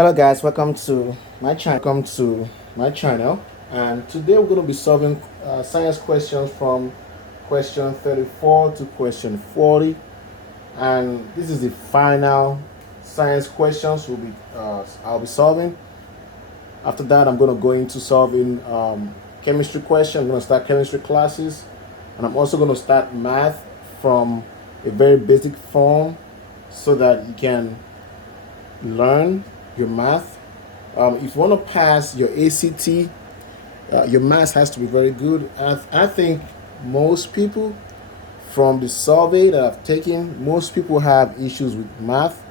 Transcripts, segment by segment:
Hello guys, welcome to my channel, and today we're going to be solving science questions from question 34 to question 40, and this is the final science questions I'll be solving. After that, I'm going to go into solving chemistry questions. I'm going to start chemistry classes, and I'm also going to start math from a very basic form so that you can learn your math. If you want to pass your ACT, your math has to be very good. I think most people, from the survey that I've taken, most people have issues with math,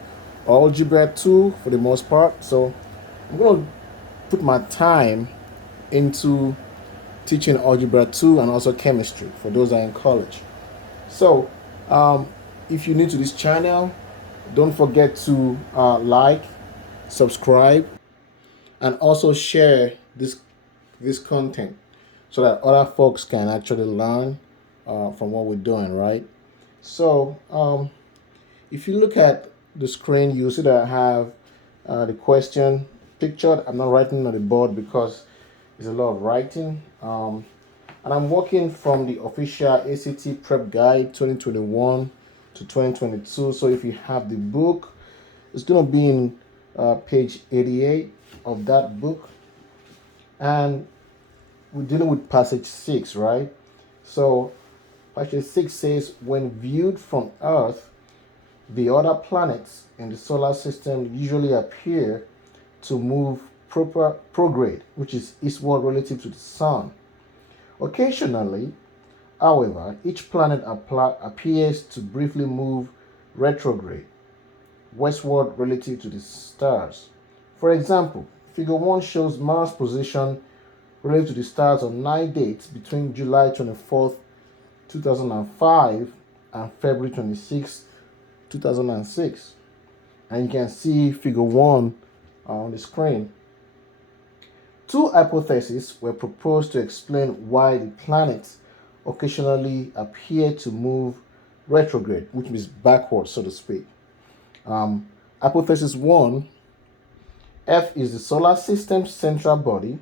algebra 2 for the most part. So I'm going to put my time into teaching algebra 2 and also chemistry for those that are in college. So if you're new to this channel, don't forget to like, subscribe, and also share this content so that other folks can actually learn from what we're doing, right? So if you look at the screen, you see that I have the question pictured. I'm not writing on the board because there's a lot of writing. And I'm working from the official ACT Prep Guide 2021 to 2022. So if you have the book, it's going to be in page 88 of that book. And we're dealing with passage 6, right? So passage 6 says, when viewed from Earth, the other planets in the solar system usually appear to move prograde, which is eastward relative to the sun. Occasionally, however, each planet appears to briefly move retrograde, westward relative to the stars. For example, figure 1 shows Mars' position relative to the stars on 9 dates between July 24th, 2005 and February 26th, 2006. And you can see figure 1 on the screen. Two hypotheses were proposed to explain why the planets occasionally appear to move retrograde, which means backwards, so to speak. Hypothesis 1, Earth is the solar system's central body,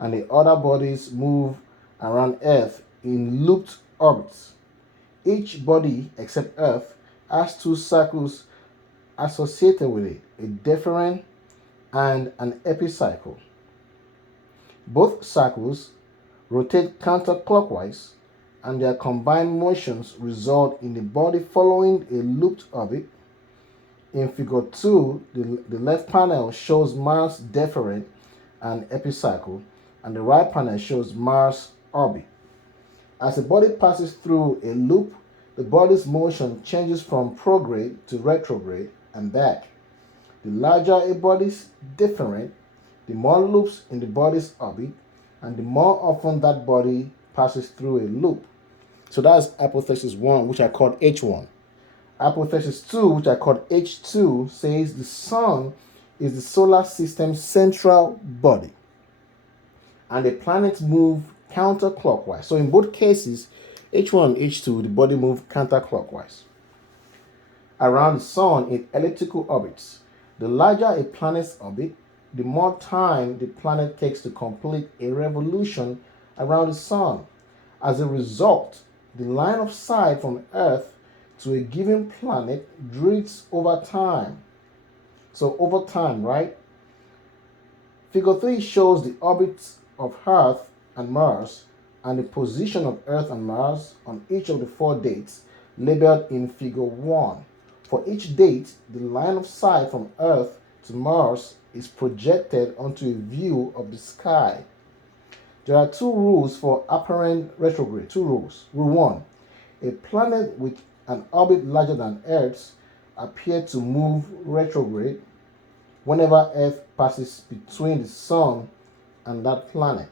and the other bodies move around Earth in looped orbits. Each body, except Earth, has two circles associated with it, a deferent and an epicycle. Both circles rotate counterclockwise, and their combined motions result in the body following a looped orbit. In figure 2, the left panel shows Mars' deferent and epicycle, and the right panel shows Mars' orbit. As a body passes through a loop, the body's motion changes from prograde to retrograde and back. The larger a body's deferent, the more loops in the body's orbit, and the more often that body passes through a loop. So that's hypothesis 1, which I called H1. Hypothesis 2, which I called H2, says the sun is the solar system's central body, and the planets move counterclockwise. So in both cases, H1 and H2, the body moves counterclockwise around the sun in elliptical orbits. The larger a planet's orbit, the more time the planet takes to complete a revolution around the sun. As a result, the line of sight from Earth to a given planet drifts over time. So over time, right? Figure 3 shows the orbits of Earth and Mars and the position of Earth and Mars on each of the 4 dates labeled in figure 1. For each date, the line of sight from Earth to Mars is projected onto a view of the sky. There are 2 rules for apparent retrograde. 2 rules. Rule 1. A planet with an orbit larger than Earth's appears to move retrograde whenever Earth passes between the Sun and that planet.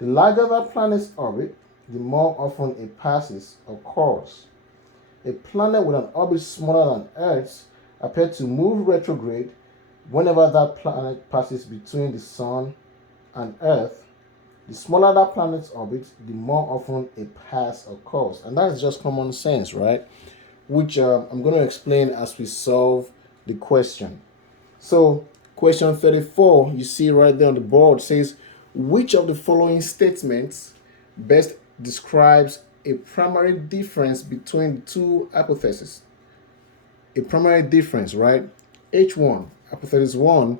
The larger that planet's orbit, the more often it passes occurs. A planet with an orbit smaller than Earth's appears to move retrograde whenever that planet passes between the Sun and Earth. The smaller that planet's orbit, the more often a pass occurs. And that's just common sense, right? Which I'm going to explain as we solve the question. So question 34, you see right there on the board, says, which of the following statements best describes a primary difference between the two hypotheses? A primary difference, right? H1, hypothesis 1,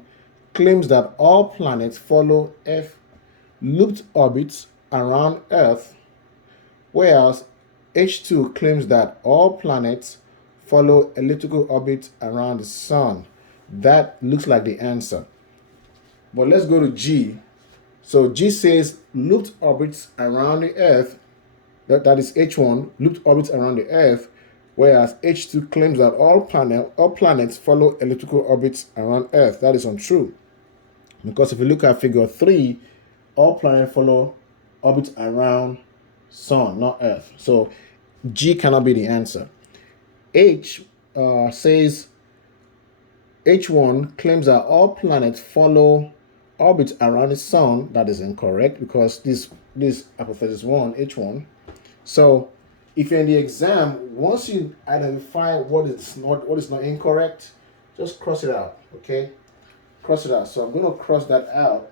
claims that all planets follow F looped orbits around Earth, whereas H2 claims that all planets follow elliptical orbits around the Sun. That looks like the answer. But let's go to G. So G says looped orbits around the Earth. That is H1, looped orbits around the Earth, whereas H2 claims that all planets follow elliptical orbits around Earth. That is untrue. Because if you look at figure 3, all planets follow orbits around Sun, not Earth. So G cannot be the answer. H says H1 claims that all planets follow orbits around the Sun. That is incorrect because this hypothesis 1, H1. So if you're in the exam, once you identify what is not incorrect, just cross it out, okay? Cross it out. So I'm going to cross that out.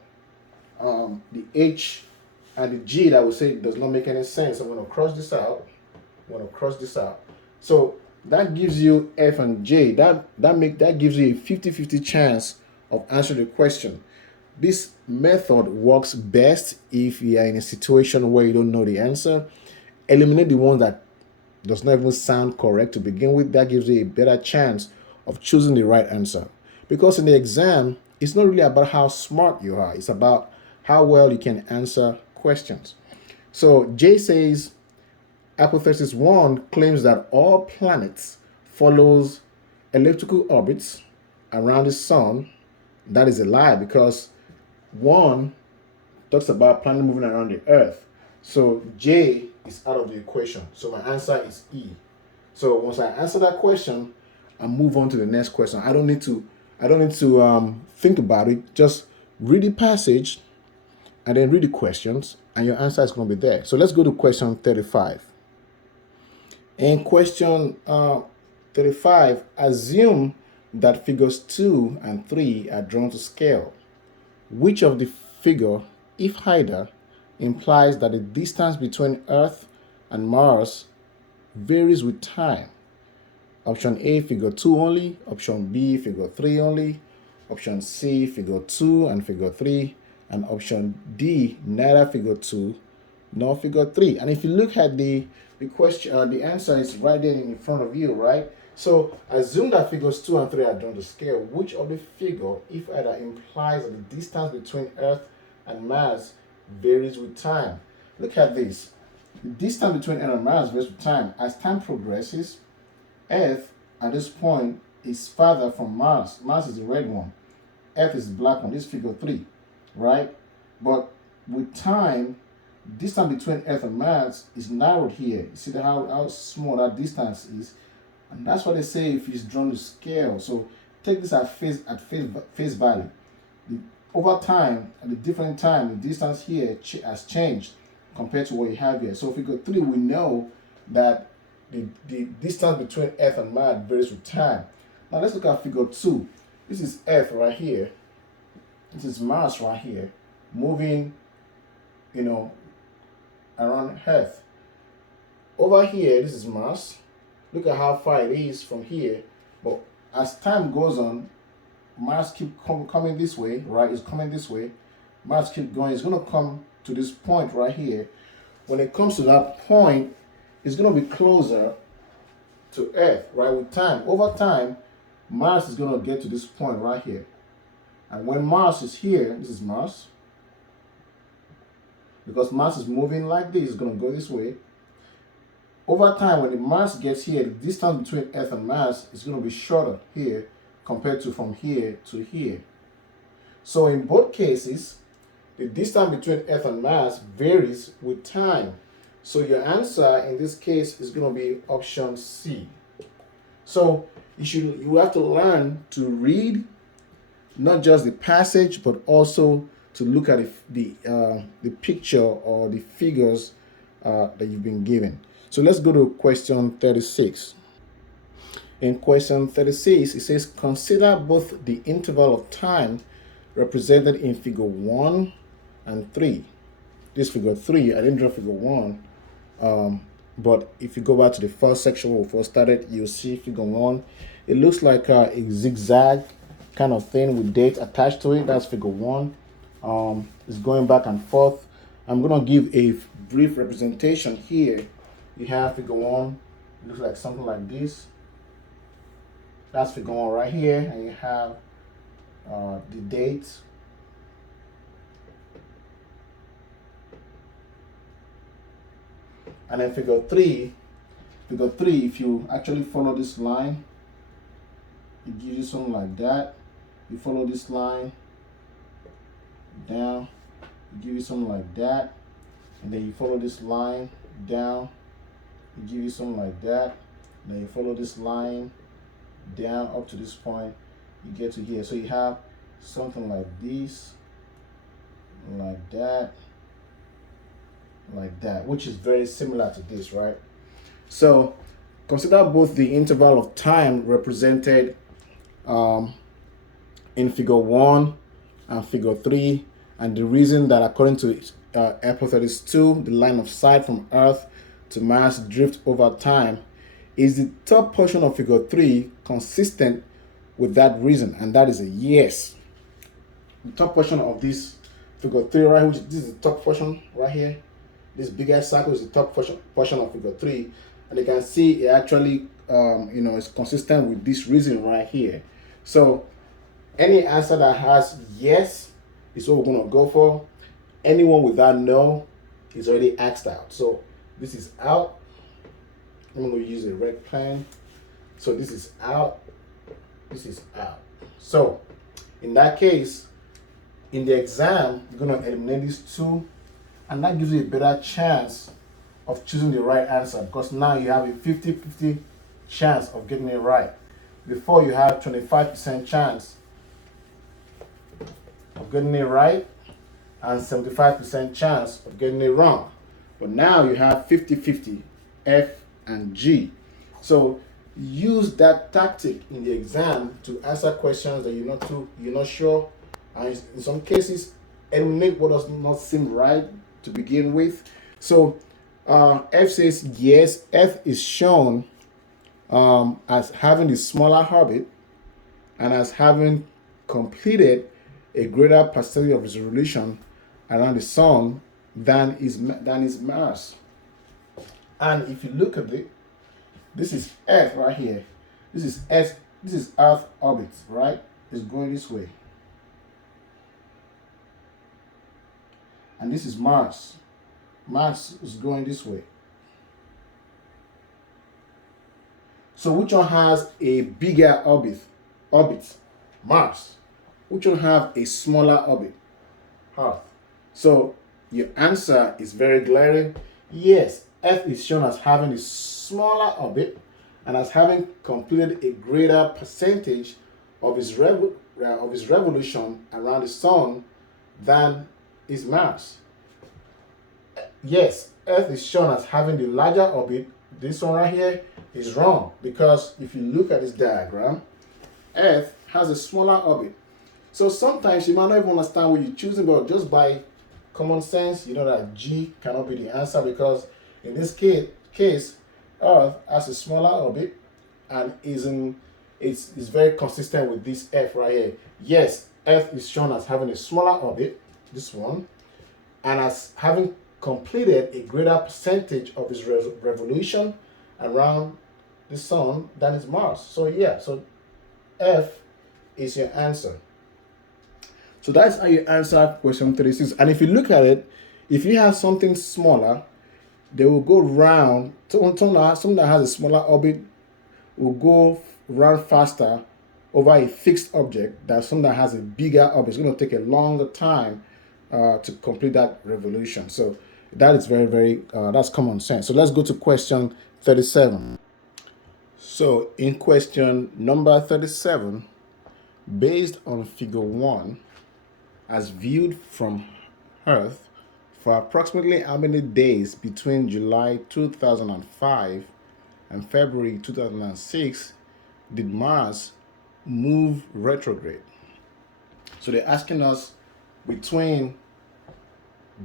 The H and the G that we say does not make any sense. I'm going to cross this out. I'm going to cross this out. So that gives you F and J. That gives you a 50-50 chance of answering the question. This method works best if you are in a situation where you don't know the answer. Eliminate the one that does not even sound correct to begin with. That gives you a better chance of choosing the right answer. Because in the exam, it's not really about how smart you are. It's about how well you can answer questions. So J says, hypothesis 1 claims that all planets follows elliptical orbits around the Sun. That is a lie because 1 talks about planet moving around the Earth. So J is out of the equation. So my answer is E. So once I answer that question, I move on to the next question. I don't need to think about it. Just read the passage and then read the questions, and your answer is going to be there. So let's go to question 35. In question 35, assume that figures 2 and 3 are drawn to scale. Which of the figure, if either, implies that the distance between Earth and Mars varies with time? Option A, figure 2 only. Option B, figure 3 only. Option C, figure 2 and figure 3. And option D, neither figure 2 nor figure 3. And if you look at the question, the answer is right there in front of you, right? So assume that figures 2 and 3 are drawn to scale. Which of the figure, if either, implies that the distance between Earth and Mars varies with time? Look at this. The distance between Earth and Mars varies with time. As time progresses, Earth at this point is farther from Mars. Mars is the red one. Earth is the black one. This is figure 3, right? But with time, distance between Earth and Mars is narrowed here. You see how small that distance is, and that's why they say if it's drawn to scale. So take this at face value. Over time, at a different time, the distance here has changed compared to what you have here. So figure 3, we know that the distance between Earth and Mars varies with time. Now let's look at figure 2. This is Earth right here. This is Mars right here, moving, around Earth. Over here, this is Mars. Look at how far it is from here. But as time goes on, Mars keep coming this way, right? It's coming this way. Mars keep going. It's going to come to this point right here. When it comes to that point, it's going to be closer to Earth, right? With time, over time, Mars is going to get to this point right here. And when Mars is here, this is Mars. Because Mars is moving like this, it's going to go this way. Over time, when the Mars gets here, the distance between Earth and Mars is going to be shorter here compared to from here to here. So in both cases, the distance between Earth and Mars varies with time. So your answer in this case is going to be option C. So you have to learn to read not just the passage, but also to look at the picture or the figures that you've been given. So let's go to question 36. In question 36, it says, consider both the interval of time represented in figure 1 and 3. This figure 3, I didn't draw figure 1, but if you go back to the first section where we first started, you'll see figure 1. It looks like a zigzag kind of thing with dates attached to it. That's figure 1. It's going back and forth. I'm going to give a brief representation here. You have figure 1. It looks like something like this. That's figure 1 right here. And you have the dates. And then figure 3, if you actually follow this line, it gives you something like that. You follow this line down, it gives you something like that. And then you follow this line down, it gives you something like that. And then you follow this line down up to this point, you get to here. So you have something like this, like that, which is very similar to this, right? So consider both the interval of time represented in figure 1 and figure 3, and the reason that according to hypothesis 2, the line of sight from Earth to Mars drift over time, is the top portion of figure 3 consistent with that reason? And that is a yes. The top portion of this figure 3, right, which this is the top portion right here. This bigger circle is the top portion of figure 3, and you can see it actually is consistent with this reason right here. So any answer that has yes is what we're going to go for. Anyone with that no is already asked out. So this is out. I'm going to use a red pen. So this is out. This is out. So in that case, in the exam, you're going to eliminate these two, and that gives you a better chance of choosing the right answer, because now you have a 50-50 chance of getting it right. Before, you had 25% chance of getting it right and 75% chance of getting it wrong. But now you have 50-50, F and G. So use that tactic in the exam to answer questions that you're not sure, and in some cases eliminate what does not seem right to begin with. So F says yes. F is shown as having the smaller orbit and as having completed a greater percentage of its revolution around the sun than is Mars. And if you look at it, this is Earth right here. This is Earth. This is Earth orbit, right? It's going this way. And this is Mars. Mars is going this way. So which one has a bigger orbit? Mars. Which one have a smaller orbit? Earth. So your answer is very glaring. Yes, Earth is shown as having a smaller orbit and as having completed a greater percentage of its revolution around the sun than is Mars. Yes, Earth is shown as having the larger orbit. This one right here is wrong, because if you look at this diagram, Earth has a smaller orbit. So sometimes you might not even understand what you're choosing, but just by common sense, you know that G cannot be the answer, because in this case Earth has a smaller orbit and it's very consistent with this F right here. Yes, Earth is shown as having a smaller orbit, this one, and as having completed a greater percentage of its revolution around the sun than is Mars. So yeah, so F is your answer. So that's how you answer question 36. And if you look at it, if you have something smaller, they will go round. Something that has a smaller orbit will go round faster over a fixed object than something that has a bigger orbit. It's going to take a longer time to complete that revolution. So that is very, very, that's common sense. So let's go to question 37. So in question number 37, based on figure 1, as viewed from Earth, for approximately how many days between July 2005 and February 2006 did Mars move retrograde? So they're asking us between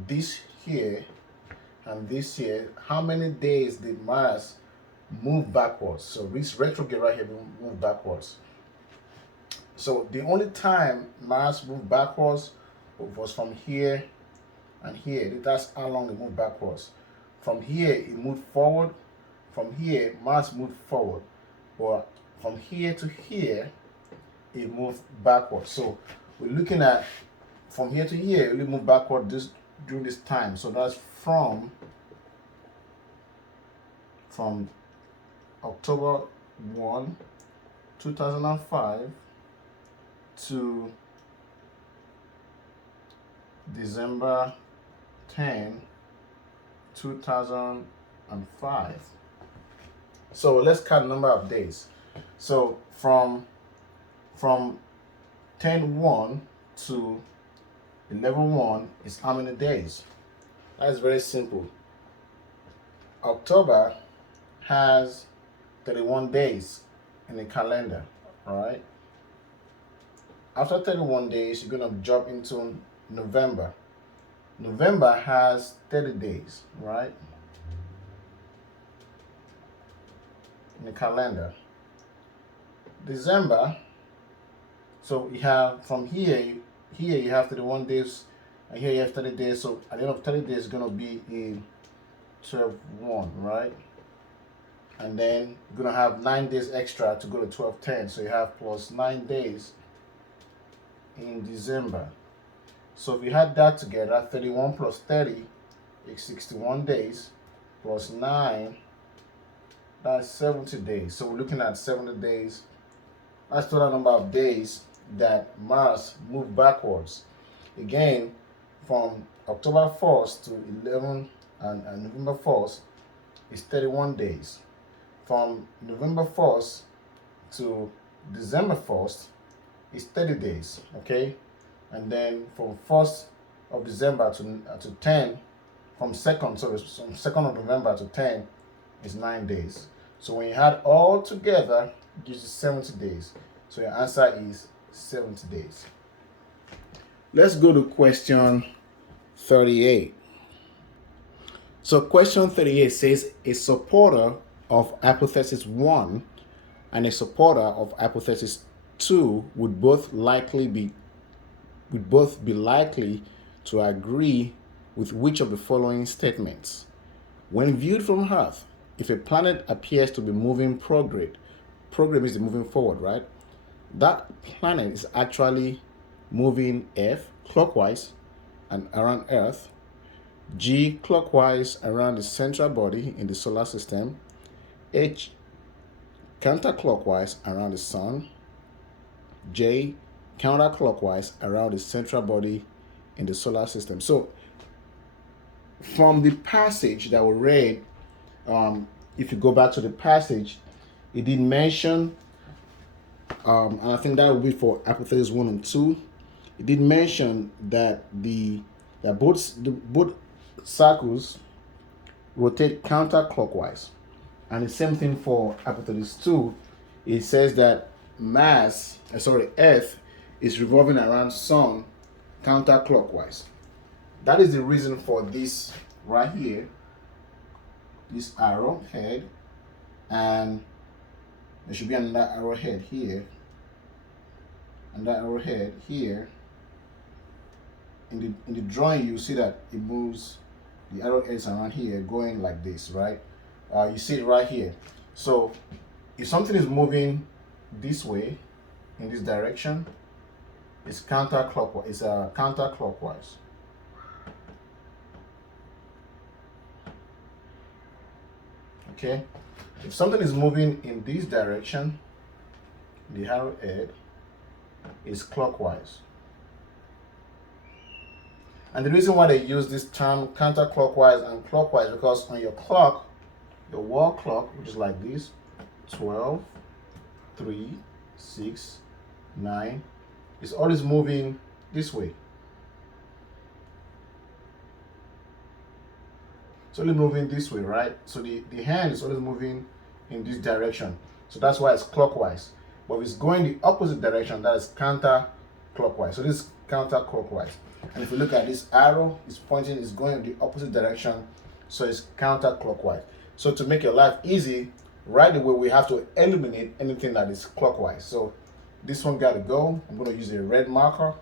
this here and this here, how many days did Mars move backwards? So this retrograde right here will move backwards. So the only time Mars moved backwards was from here and here. That's how long it moved backwards. From here, it moved forward. From here, Mars moved forward. But from here to here, it moved backwards. So we're looking at from here to here, it really moved backward during this time. So that's from October 1, 2005 to December 10, 2005. So let's count the number of days. So from 10/1 to 11/1 is how many days? That's very simple. October has 31 days in the calendar, all right? After 31 days, you're gonna jump into November. November has 30 days, right? In the calendar. December, so you have from here you have 31 days, and here you have 30 days. So at the end of 30 days, it's gonna be a 12/1, right? And then you're gonna have 9 days extra to go to 12/10. So you have plus 9 days in December. So if you had that together, 31 plus 30 is 61 days, plus 9, that's 70 days. So we're looking at 70 days. That's the total number of days that Mars moved backwards. Again, from October 1st to 11 and November 1st is 31 days. From November 1st to December 1st is 30 days, okay? And then from 1st of December to 10, from 2nd of November to 10 is 9 days. So when you add all together, it gives you 70 days. So your answer is 70 days. Let's go to question 38. So question 38 says a supporter of hypothesis 1 and a supporter of hypothesis 2 would both be likely to agree with which of the following statements? When viewed from Earth, if a planet appears to be moving prograde is the moving forward, right? That planet is actually moving F clockwise and around Earth, G clockwise around the central body in the solar system, H counterclockwise around the sun, J counterclockwise around the central body in the solar system. So from the passage that we read, if you go back to the passage, it did mention, and I think that would be for hypothesis 1 and 2. It did mention that both circles rotate counterclockwise, and the same thing for hypothesis 2. It says that Earth is revolving around Sun counterclockwise. That is the reason for this right here, this arrow head, and there should be another arrowhead here, and that arrowhead here. In the drawing, you see that it moves, the arrowheads around here going like this, right? You see it right here. So if something is moving this way, in this direction, it's counterclockwise. It's counterclockwise. Okay. If something is moving in this direction, the arrowhead is clockwise. And the reason why they use this term counterclockwise and clockwise, because on your clock, the wall clock, which is like this, 12, 3, 6, 9, is always moving this way. It's only moving this way, right? So the hand is always moving in this direction. So that's why it's clockwise. But if it's going the opposite direction, that is counterclockwise. So this is counterclockwise. And if you look at this arrow, it's pointing, it's going in the opposite direction. So it's counterclockwise. So to make your life easy, right away we have to eliminate anything that is clockwise. So this one got to go. I'm going to use a red marker.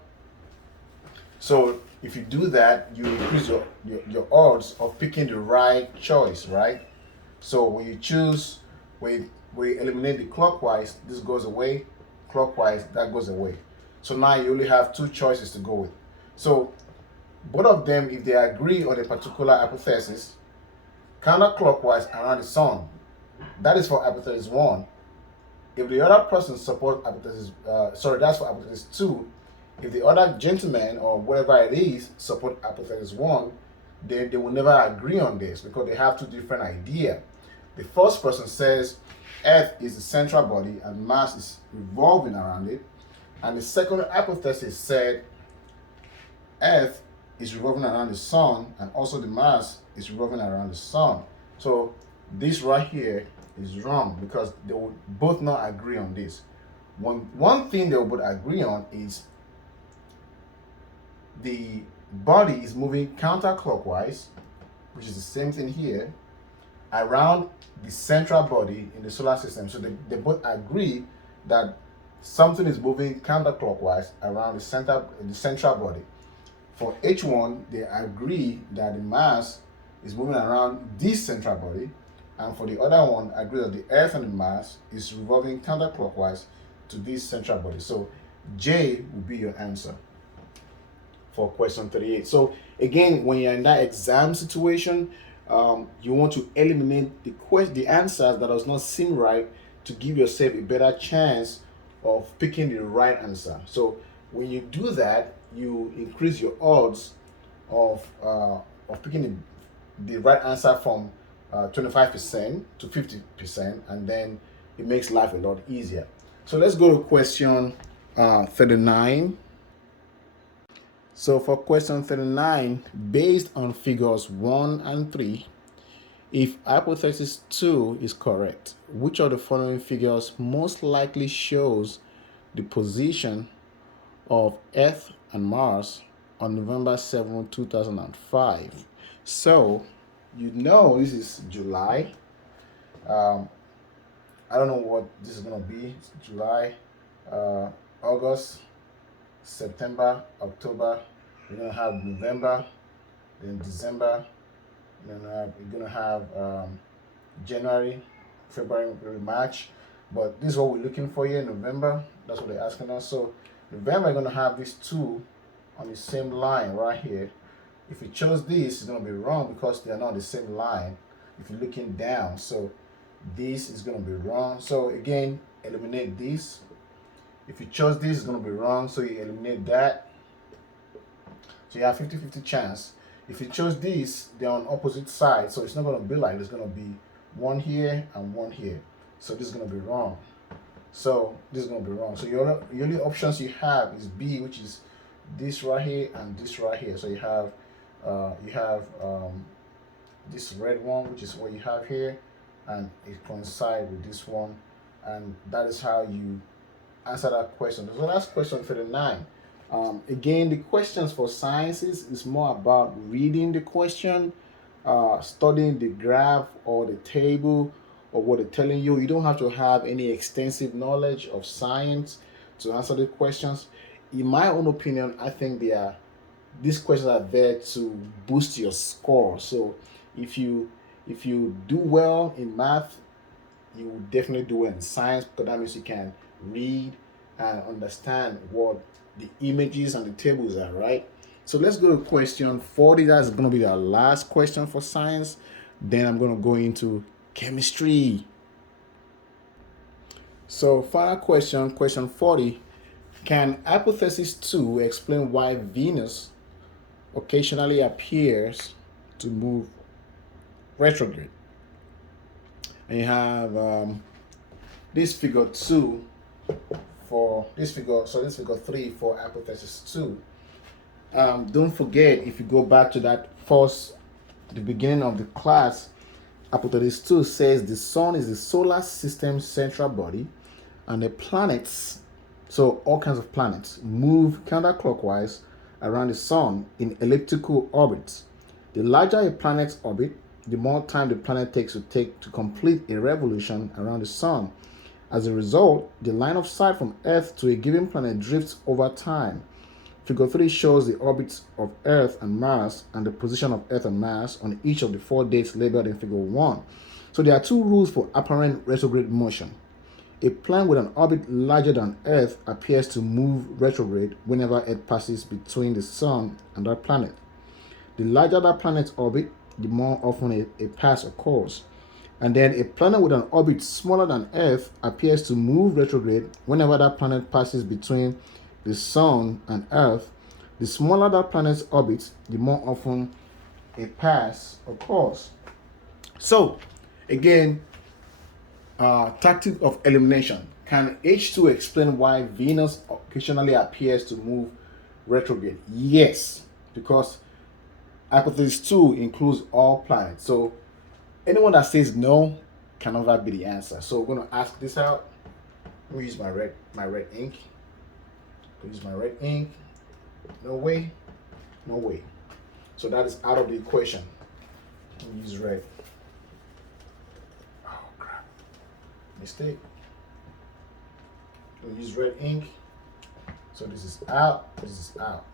So if you do that, you increase your odds of picking the right choice, right? So when you choose, when we eliminate the clockwise, this goes away, clockwise, that goes away. So now you only have two choices to go with. So both of them, if they agree on a particular hypothesis, counterclockwise around the sun, that is for hypothesis 1. If the other person supports hypothesis, that's for hypothesis 2. If the other gentleman or whatever it is support hypothesis 1, they will never agree on this because they have two different ideas. The first person says Earth is the central body and Mars is revolving around it. And the second hypothesis said Earth is revolving around the sun and also the Mars is revolving around the sun. So this right here is wrong because they will both not agree on this. One thing they will both agree on is the body is moving counterclockwise, which is the same thing here, around the central body in the solar system. So they both agree that something is moving counterclockwise around the central body. For H1, they agree that the Mars is moving around this central body, and for the other one, agree that the Earth and the Mars is revolving counterclockwise to this central body. So J will be your answer for question 38. So again, when you're in that exam situation, you want to eliminate the answers that does not seem right to give yourself a better chance of picking the right answer. So when you do that, you increase your odds of picking the right answer from 25% to 50%, and then it makes life a lot easier. So let's go to question 39. So for question 39, based on figures 1 and 3, if hypothesis 2 is correct, which of the following figures most likely shows the position of Earth and Mars on November 7, 2005? So, you know this is July. I don't know what this is going to be. It's July, August, September, October. We're going to have November, then December. We're going to have January, February, March. But this is what we're looking for here, November. That's what they're asking us. So November, we're going to have these two on the same line right here. If you chose this, it's going to be wrong because they are not on the same line. If you're looking down, so this is going to be wrong. So again, eliminate this. If you chose this, it's going to be wrong. So you eliminate that. So you have 50-50 chance. If you chose this, they're on opposite sides. So it's not going to be like there's going to be one here and one here. So this is going to be wrong. So this is going to be wrong. So your only options you have is B, which is this right here and this right here. So you have this red one, which is what you have here, and it coincides with this one, and that is how you answer that question. So that's question 39. Again, the questions for sciences is more about reading the question, studying the graph or the table or what they're telling you. You don't have to have any extensive knowledge of science to answer the questions. In my own opinion, I think these questions are there to boost your score. So if you do well in math, you will definitely do well in science, because that means you can read and understand what the images and the tables are, right? So let's go to question 40. That's going to be the last question for science. Then I'm going to go into chemistry. So final question, question 40. Can hypothesis 2 explain why Venus occasionally appears to move retrograde? And you have this figure 2 for this figure, so this figure 3 for hypothesis 2. Don't forget, if you go back to the beginning of the class, hypothesis 2 says the sun is the solar system's central body, and the planets, so all kinds of planets, move counterclockwise around the sun in elliptical orbits. The larger a planet's orbit, the more time the planet takes to complete a revolution around the sun. As a result, the line of sight from Earth to a given planet drifts over time. Figure 3 shows the orbits of Earth and Mars and the position of Earth and Mars on each of the 4 dates labeled in Figure 1. So there are 2 rules for apparent retrograde motion. A planet with an orbit larger than Earth appears to move retrograde whenever Earth passes between the Sun and that planet. The larger that planet's orbit, the more often a pass occurs. And then a planet with an orbit smaller than Earth appears to move retrograde whenever that planet passes between the Sun and Earth. The smaller that planet's orbit, the more often a pass occurs. So, again, tactic of elimination. Can H2 explain why Venus occasionally appears to move retrograde? Yes, because hypothesis 2 includes all planets. So, anyone that says no can never be the answer. So, we're going to ask this out. Let me use my red ink. Use my red ink. No way. No way. So that is out of the equation. Let me use red. Oh crap. Mistake. We'll use red ink. So this is out. This is out.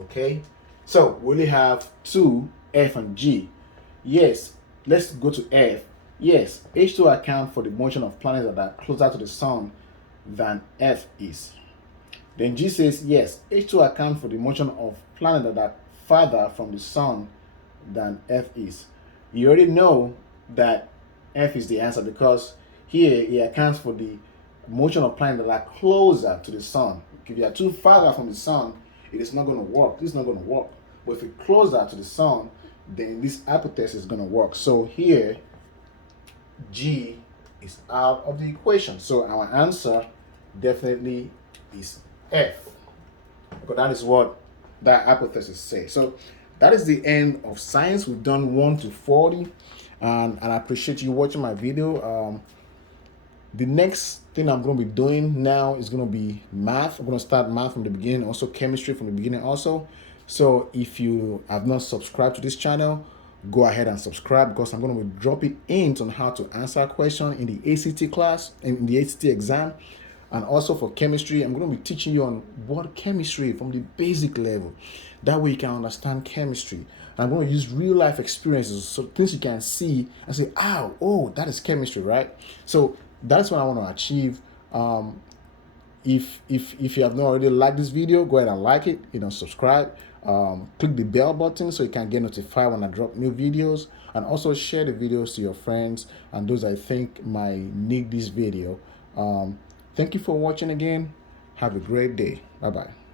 Okay. So we only have 2, F and G. Yes. Let's go to F. Yes. H2 account for the motion of planets that are closer to the sun than F is. Then G says, yes, H2 accounts for the motion of planets that are farther from the sun than F is. You already know that F is the answer because here it accounts for the motion of planets that are closer to the sun. If you are too farther from the sun, it is not going to work. This is not going to work. But if it's closer to the sun, then this hypothesis is going to work. So here, G is out of the equation. So our answer definitely is F, because that is what that hypothesis says. So that is the end of science. We've done 1 to 40, and I appreciate you watching my video. The next thing I'm going to be doing now is going to be math. I'm going to start math from the beginning, also chemistry from the beginning also. So if you have not subscribed to this channel, go ahead and subscribe, because I'm going to be dropping hints on how to answer a question in the ACT class and in the ACT exam. And also for chemistry, I'm going to be teaching you on what chemistry from the basic level. That way you can understand chemistry. And I'm going to use real life experiences, so things you can see and say, oh, that is chemistry, right? So that's what I want to achieve. If you have not already liked this video, go ahead and like it, subscribe. Click the bell button so you can get notified when I drop new videos. And also share the videos to your friends and those I think might need this video. Thank you for watching again. Have a great day. Bye-bye.